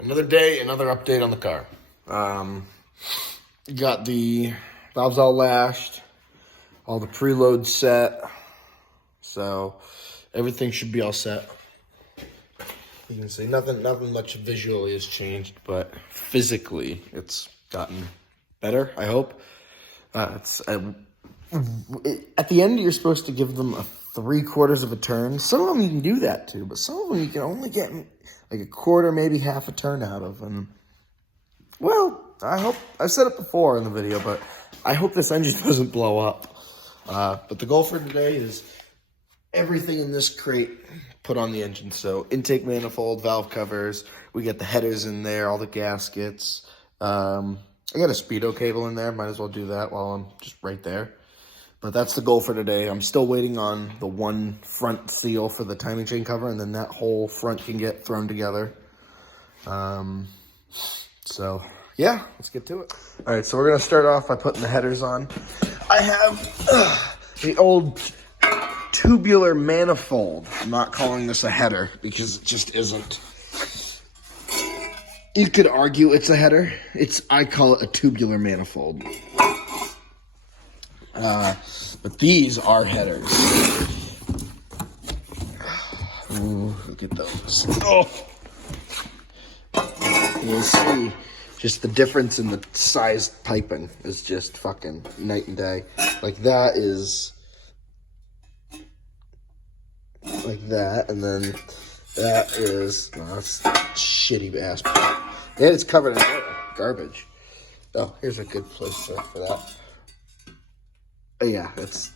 Another day, another update on the car. Got the valves all lashed, all the preload set, so everything should be all set. You can see nothing much visually has changed, but physically it's gotten better, I hope. At the end, you're supposed to give them a 3/4 of a turn. Some of them you can do that too, but some of them you can only get like a quarter, maybe half a turn out of. And well, I hope, I've said it before in the video, but I hope this engine doesn't blow up. But the goal for today is everything in this crate put on the engine. So intake manifold, valve covers, we get the headers in there, all the gaskets. I got a speedo cable in there, might as well do that while I'm just right there. But that's the goal for today. I'm still waiting on the one front seal for the timing chain cover, and then that whole front can get thrown together. So yeah, let's get to it. All right, so we're gonna start off by putting the headers on. I have the old tubular manifold. I'm not calling this a header because it just isn't. You could argue it's a header. I call it a tubular manifold. But these are headers. Ooh, look at those. Oh! You'll see just the difference in the size piping is just fucking night and day. Like that is like that, and then that is, no, that's shitty ass pipe. And it's covered in garbage. Oh, here's a good place for that. Oh, yeah, it's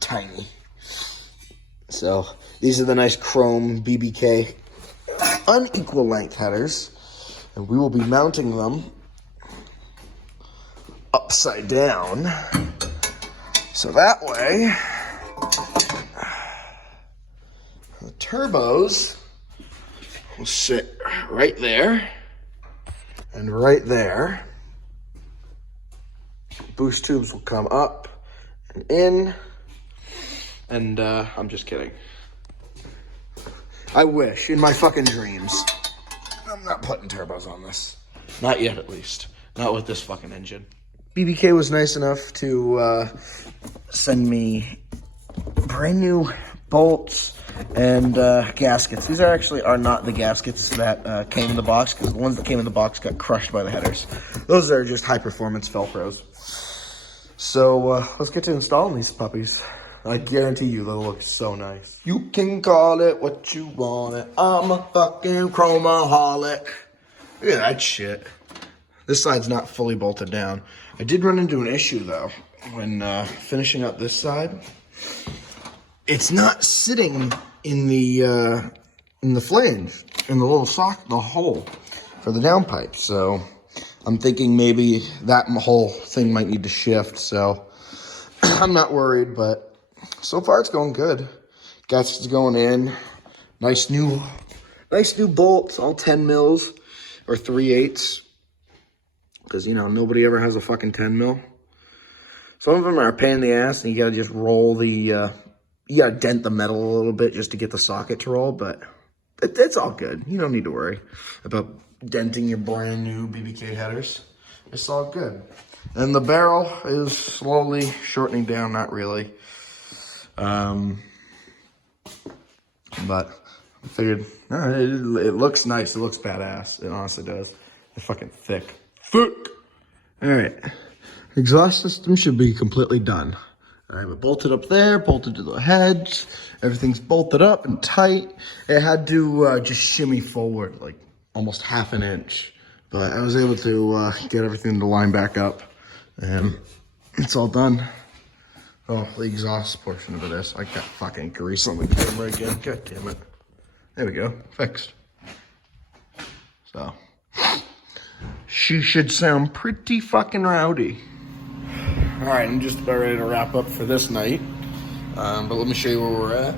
tiny. So these are the nice chrome BBK unequal length headers, and we will be mounting them upside down. So that way, the turbos will sit right there and right there. Boost tubes will come up and in, and I'm just kidding. I wish, in my fucking dreams. I'm not putting turbos on this. Not yet, at least. Not with this fucking engine. BBK was nice enough to send me brand new bolts and gaskets. These are not the gaskets that came in the box, because the ones that came in the box got crushed by the headers. Those are just high performance Velcros. So let's get to installing these puppies. I guarantee you they'll look so nice. You can call it what you want it. I'm a fucking chromaholic. Look at that shit. This side's not fully bolted down. I did run into an issue though when finishing up this side. It's not sitting in the flange, in the little the hole for the downpipe. So I'm thinking maybe that whole thing might need to shift. So I'm not worried, but so far it's going good. Gaskets going in. Nice new bolts, all 10 mils or 3/8. Because, you know, nobody ever has a fucking 10 mil. Some of them are a pain in the ass, and you gotta just roll the, you gotta dent the metal a little bit just to get the socket to roll, but it's all good. You don't need to worry about denting your brand new BBK headers. It's all good. And the barrel is slowly shortening down, not really. But I figured, it looks nice. It looks badass. It honestly does. It's fucking thick. All right. Exhaust system should be completely done. All right, but bolted up there, bolted to the heads. Everything's bolted up and tight. It had to just shimmy forward like almost half an inch. But I was able to get everything to line back up. And it's all done. Oh, the exhaust portion of it is. I got fucking grease on the camera again. God damn it. There we go. Fixed. So, she should sound pretty fucking rowdy. All right, I'm just about ready to wrap up for this night. But let me show you where we're at.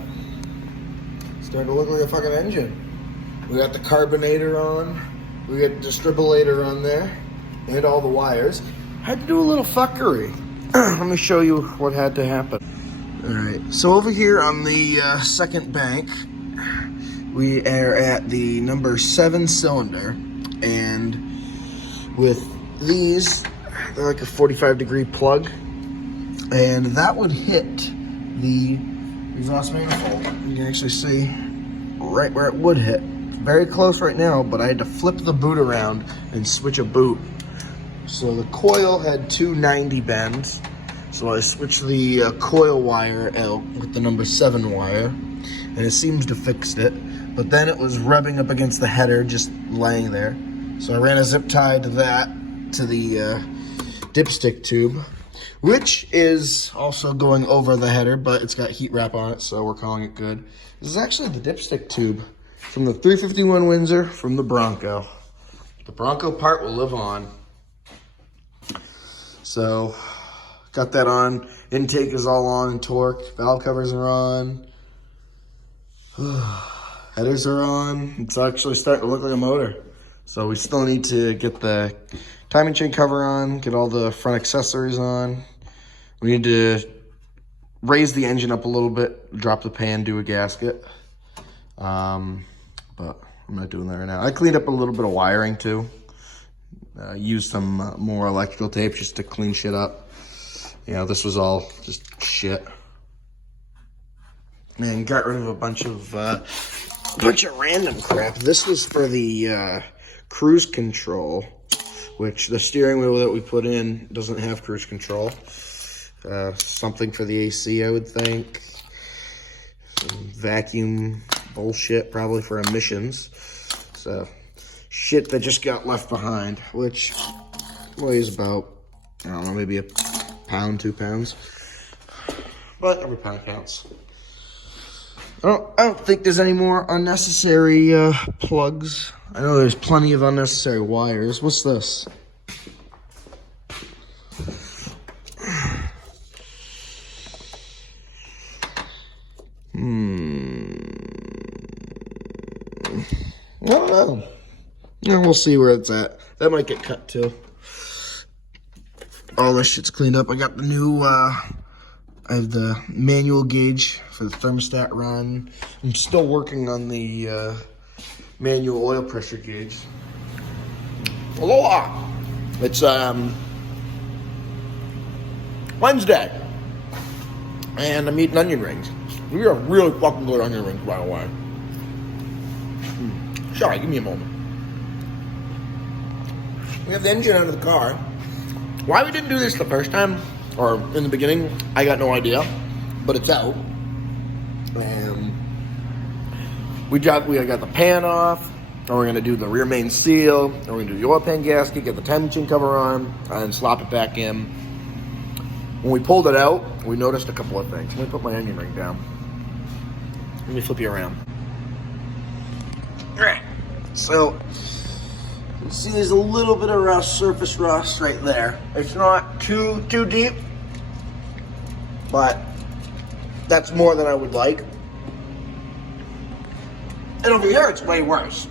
It's starting to look like a fucking engine. We got the carbonator on. We got the distribulator on there. And all the wires. Had to do a little fuckery. Let me show you what had to happen. All right, so over here on the second bank, We are at the number 7 cylinder, and with these, they're like a 45-degree plug, and that would hit the exhaust manifold. You can actually see right where it would hit. Very close right now, but I had to flip the boot around and switch a boot. So the coil had 290 bends, so I switched the coil wire out with the number 7 wire, and it seems to fix it. But then it was rubbing up against the header, just laying there. So I ran a zip tie to that, to the dipstick tube, which is also going over the header, but it's got heat wrap on it, so we're calling it good. This is actually the dipstick tube from the 351 Windsor from the Bronco. The Bronco part will live on. So, got that on. Intake is all on and torqued. Valve covers are on. Headers are on. It's actually starting to look like a motor. So we still need to get the timing chain cover on, get all the front accessories on. We need to raise the engine up a little bit, drop the pan, do a gasket. But I'm not doing that right now. I cleaned up a little bit of wiring too. Used some more electrical tape just to clean shit up. You know, this was all just shit. And got rid of a bunch of random crap. This was for the cruise control, which the steering wheel that we put in doesn't have cruise control. Something for the AC, I would think. Some vacuum bullshit, probably for emissions. So, shit that just got left behind, which weighs about, I don't know, maybe a pound, 2 pounds. But every pound counts. I don't think there's any more unnecessary plugs. I know there's plenty of unnecessary wires. What's this? I don't know. Yeah, we'll see where it's at. That might get cut too. All this shit's cleaned up. I got the new, I have the manual gauge for the thermostat run. I'm still working on the manual oil pressure gauge. Aloha! It's Wednesday, and I'm eating onion rings. We are really fucking good onion rings, by the way. Sorry, give me a moment. We have the engine out of the car. Why we didn't do this the first time, or in the beginning, I got no idea, but it's out. And we got the pan off, and we're gonna do the rear main seal, and we're gonna do the oil pan gasket, get the timing chain cover on, and slop it back in. When we pulled it out, we noticed a couple of things. Let me put my onion ring down. Let me flip you around. So, you see there's a little bit of rust, surface rust right there. It's not too deep, but that's more than I would like. And over here, it's way worse.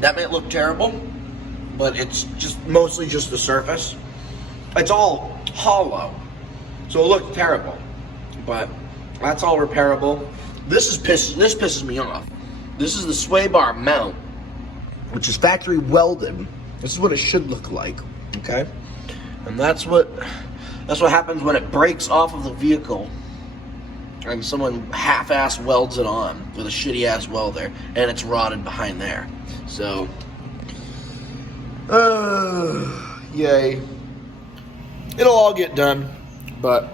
That may look terrible, but it's just mostly just the surface. It's all hollow, so it looked terrible, but that's all repairable. This pisses me off. This is the sway bar mount, which is factory welded. This is what it should look like, okay? And that's what happens when it breaks off of the vehicle and someone half-ass welds it on with a shitty-ass welder, and it's rotted behind there. So, yay. It'll all get done, but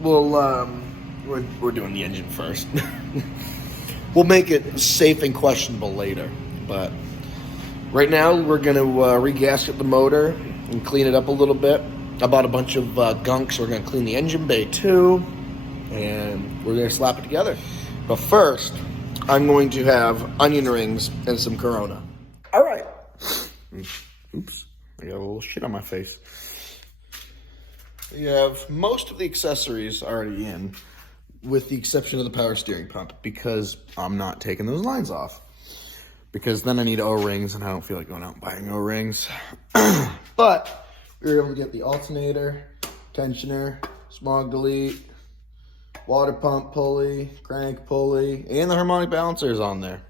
we're doing the engine first. We'll make it safe and questionable later, but right now we're gonna re-gasket the motor and clean it up a little bit. I bought a bunch of gunk, so we're gonna clean the engine bay too, and we're gonna slap it together. But first, I'm going to have onion rings and some Corona. All right. Oops, I got a little shit on my face. We have most of the accessories already in, with the exception of the power steering pump, because I'm not taking those lines off. Because then I need O-rings, and I don't feel like going out and buying O-rings. But we were able to get the alternator, tensioner, smog delete, water pump pulley, crank pulley, and the harmonic balancer is on there.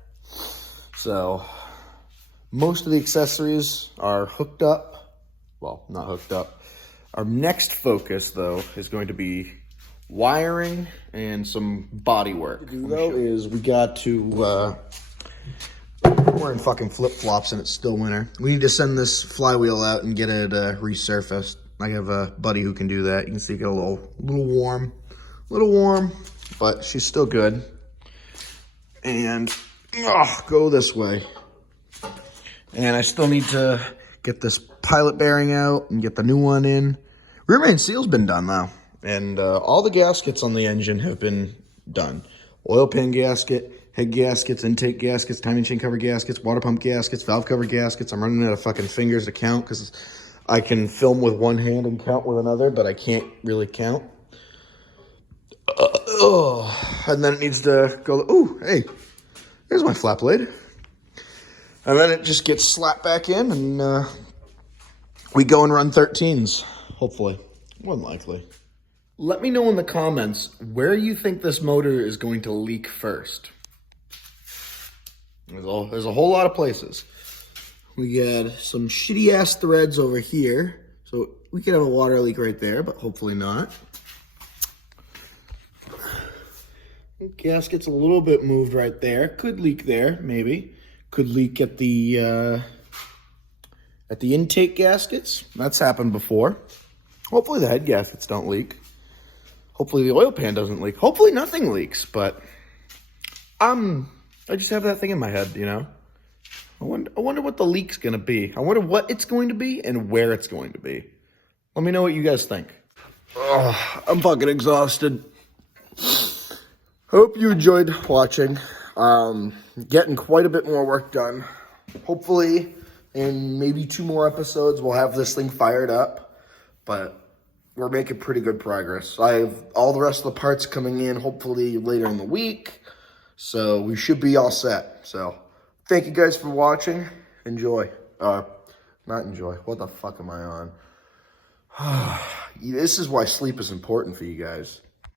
So most of the accessories are hooked up. Well, not hooked up. Our next focus, though, is going to be wiring and some body work. What we do, though, is we got to, we're in fucking flip-flops and it's still winter. We need to send this flywheel out and get it resurfaced. I have a buddy who can do that. You can see it get a little warm, but she's still good. And, go this way. And I still need to get this pilot bearing out and get the new one in. Rear main seal's been done, though. And all the gaskets on the engine have been done. Oil pan gasket, head gaskets, intake gaskets, timing chain cover gaskets, water pump gaskets, valve cover gaskets. I'm running out of fucking fingers to count because I can film with one hand and count with another, but I can't really count. And then it needs to go, ooh, hey, there's my flat blade. And then it just gets slapped back in, and we go and run 13s, hopefully. More than likely. Let me know in the comments where you think this motor is going to leak first. There's a whole lot of places. We got some shitty-ass threads over here, so we could have a water leak right there, but hopefully not. Gasket's a little bit moved right there. Could leak there, maybe. Could leak at the intake gaskets. That's happened before. Hopefully the head gaskets don't leak. Hopefully the oil pan doesn't leak. Hopefully nothing leaks, but I just have that thing in my head, you know? I wonder what the leak's gonna be. I wonder what it's going to be and where it's going to be. Let me know what you guys think. I'm fucking exhausted. Hope you enjoyed watching. Getting quite a bit more work done. Hopefully, in maybe 2 more episodes, we'll have this thing fired up. But we're making pretty good progress. I have all the rest of the parts coming in, hopefully later in the week. So we should be all set. So thank you guys for watching. Enjoy. Not enjoy. What the fuck am I on? This is why sleep is important for you guys.